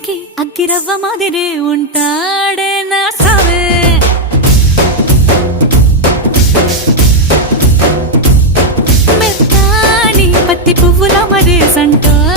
ఇంటికి అగ్గిరవ్వ మాదిరే ఉంటాడే నా సావే. మెత్తాని పత్తి పువ్వుల మరే సంటో